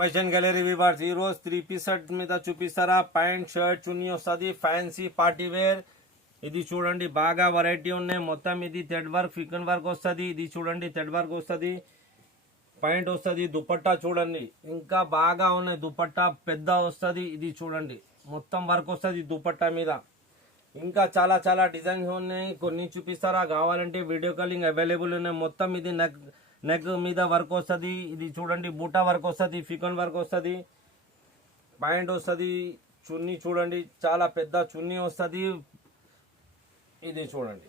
Fashion gallery viewers ఈ రోజు 3 piece set మీద చూపిస్తారా. ప్యాంట్ షర్ట్ చున్నీ వస్తుంది, ఫ్యాన్సీ పార్టీ వేర్. ఇది చూడండి బాగా వెరైటీ ఉన్నాయి. మొత్తం ఇది థ్రెడ్ వర్క్ ఫికన్ వర్క్ వస్తుంది. ఇది చూడండి థ్రెడ్ వర్క్ వస్తుంది, ప్యాంట్ వస్తుంది, దుపట్టా చూడండి ఇంకా బాగా ఉన్నాయి. దుపట్టా పెద్ద వస్తుంది. ఇది చూడండి మొత్తం వర్క్ వస్తుంది దుపట్టా మీద. ఇంకా చాలా చాలా డిజైన్స్ ఉన్నాయి, కొన్ని చూపిస్తారా. కావాలంటే వీడియో కాలింగ్ అవైలబుల్ ఉన్నాయి. మొత్తం ఇది నెక్ మీద వర్క్ వస్తుంది. ఇది చూడండి బూటా వర్క్ వస్తుంది, ఫికన్ వర్క్ వస్తుంది, ప్యాంట్ వస్తుంది. చున్నీ చూడండి చాలా పెద్ద చున్నీ వస్తుంది. ఇది చూడండి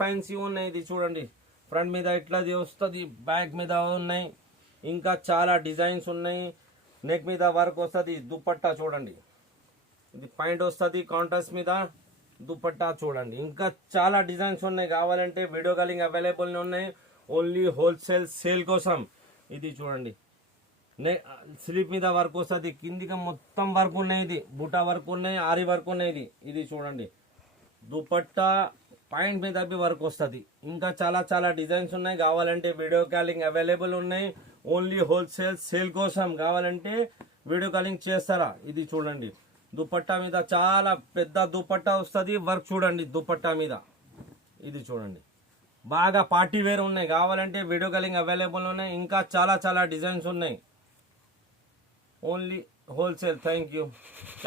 ఫ్యాన్సీ ఉన్నాయి. ఇది చూడండి ఫ్రంట్ మీద ఇట్లాది వస్తుంది, బ్యాక్ మీద ఉన్నాయి. ఇంకా చాలా డిజైన్స్ ఉన్నాయి. నెక్ మీద వర్క్ వస్తుంది. దుపట్టా చూడండి, ఇది పాయింట్ వస్తుంది కాంట్రాస్ట్ మీద. దుపట్టా చూడండి ఇంకా చాలా డిజైన్స్ ఉన్నాయి. కావాలంటే వీడియో కాలింగ్ అవైలబుల్ ఉన్నాయి. ఓన్లీ హోల్సేల్ సేల్ కోసం. ఇది చూడండి స్లీప్ మీద వర్క్ వస్తుంది, కిందికి మొత్తం వర్క్ ఉన్నాయి. ఇది బూటా వర్క్ ఉన్నాయి, ఆరి వర్క్ ఉన్నాయి. ఇది చూడండి దుపట్టా పాయింట్ మీద బి వర్క్ వస్తుంది. ఇంకా చాలా చాలా డిజైన్స్ ఉన్నాయి. కావాలంటే వీడియో కాలింగ్ అవైలబుల్ ఉన్నాయి. ఓన్లీ హోల్సేల్ సేల్ కోసం. కావాలంటే వీడియో కాలింగ్ చేస్తారా. ఇది చూడండి దుపట్టా మీద చాలా పెద్ద దుపట్టా వస్తుంది. వర్క్ చూడండి దుపట్టా మీద. ఇది చూడండి బాగా పార్టీ వేర్ ఉన్నాయి. కావాలంటే వీడియో కాలింగ్ అవైలబుల్ ఉన్నాయి. ఇంకా చాలా చాలా డిజైన్స్ ఉన్నాయి. Only wholesale. Thank you.